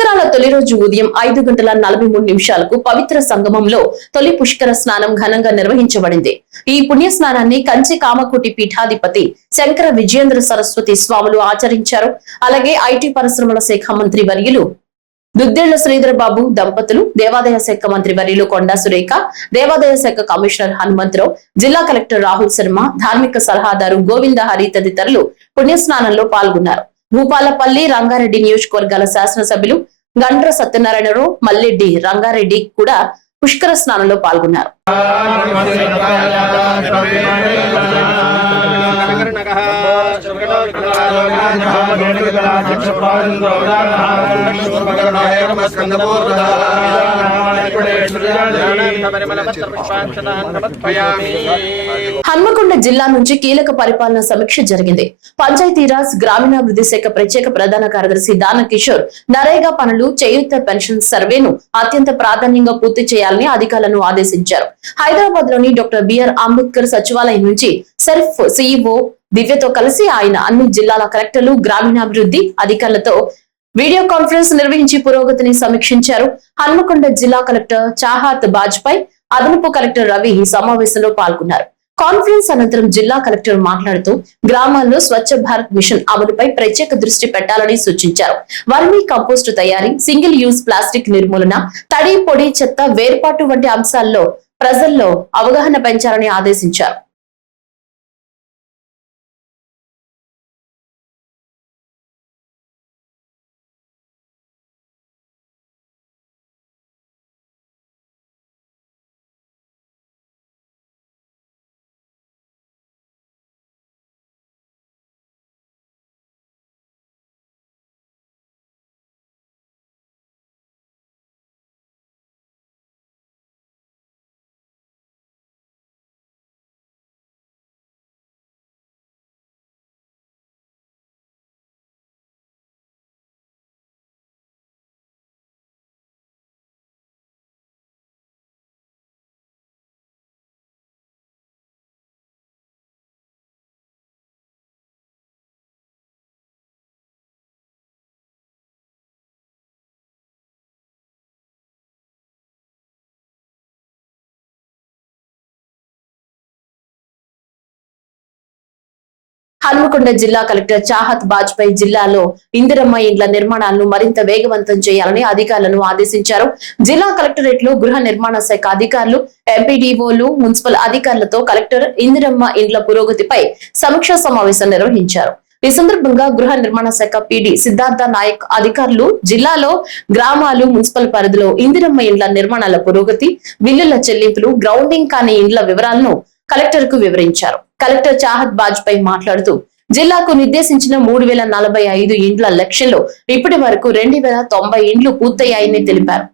పుష్కరాల తొలి రోజు ఉదయం 5:43 పవిత్ర సంగమంలో తొలి పుష్కర స్నానం ఘనంగా నిర్వహించబడింది. ఈ పుణ్య స్నానాన్ని కంచి కామకోటి పీఠాధిపతి శంకర విజయేంద్ర సరస్వతి స్వాములు ఆచరించారు. అలాగే ఐటీ పరిశ్రమల శాఖ మంత్రి వర్యులు దుద్దేళ్ల శ్రీధర్ బాబు దంపతులు, దేవాదాయ శాఖ మంత్రి వర్యులు కొండా సురేఖ, దేవాదాయ శాఖ కమిషనర్ హనుమంతరావు, జిల్లా కలెక్టర్ రాహుల్ శర్మ, ధార్మిక సలహాదారు గోవింద హరి తదితరులు పుణ్యస్నానంలో పాల్గొన్నారు. భూపాలపల్లి, రంగారెడ్డి నియోజకవర్గాల శాసనసభ్యులు గండ్ర సత్యనారాయణరావు, మల్లెడ్డి రంగారెడ్డి కూడా పుష్కర స్నానంలో పాల్గొన్నారు. హన్మకొండ జిల్లా నుంచి కీలక పరిపాలన సమీక్ష జరిగింది. పంచాయతీరాజ్ గ్రామీణాభివృద్ధి శాఖ ప్రత్యేక ప్రధాన కార్యదర్శి దాన కిషోర్ నరేగా పనులు, చేయూత పెన్షన్ సర్వేను అత్యంత ప్రాధాన్యంగా పూర్తి చేయాలని అధికారులను ఆదేశించారు. హైదరాబాద్ లోని డాక్టర్ బిఆర్ అంబేద్కర్ సచివాలయం నుంచి సెర్ఫ్ సిఇఓ దివ్యతో కలిసి ఆయన అన్ని జిల్లాల కలెక్టర్లు, గ్రామీణాభివృద్ధి అధికారులతో వీడియో కాన్ఫరెన్స్ నిర్వహించి పురోగతిని సమీక్షించారు. హన్మకొండ జిల్లా కలెక్టర్ చాహత్ బాజ్పై, అదనపు కలెక్టర్ రవి ఈ సమావేశంలో పాల్గొన్నారు. కాన్ఫరెన్స్ అనంతరం జిల్లా కలెక్టర్ మాట్లాడుతూ గ్రామాల్లో స్వచ్ఛ భారత్ మిషన్ అమలుపై ప్రత్యేక దృష్టి పెట్టాలని సూచించారు. వర్మీ కంపోస్టు తయారీ, సింగిల్ యూజ్ ప్లాస్టిక్ నిర్మూలన, తడి పొడి చెత్త వేర్పాటు వంటి అంశాల్లో ప్రజల్లో అవగాహన పెంచాలని ఆదేశించారు. హన్మకొండ జిల్లా కలెక్టర్ చాహత్ బాజ్పై జిల్లాలో ఇందిరమ్మ ఇండ్ల నిర్మాణాలను మరింత వేగవంతం చేయాలని అధికారులను ఆదేశించారు. జిల్లా కలెక్టరేట్ లో గృహ నిర్మాణ శాఖ అధికారులు, ఎంపీడీఓలు, మున్సిపల్ అధికారులతో కలెక్టర్ ఇందిరమ్మ ఇండ్ల పురోగతిపై సమీక్షా సమావేశం నిర్వహించారు. ఈ సందర్భంగా గృహ నిర్మాణ శాఖ పీడీ సిద్ధార్థ నాయక్ అధికారులు జిల్లాలో గ్రామాలు, మున్సిపల్ పరిధిలో ఇందిరమ్మ ఇండ్ల నిర్మాణాల పురోగతి, బిల్లుల చెల్లింపులు, గ్రౌండింగ్ కాని ఇండ్ల వివరాలను కలెక్టర్ కు వివరించారు. కలెక్టర్ చాహత్ బాజ్పై మాట్లాడుతూ జిల్లాకు నిర్దేశించిన 3045 ఇండ్ల లక్ష్యంలో ఇప్పటి వరకు 2090 ఇండ్లు పూర్తయ్యాయని తెలిపారు.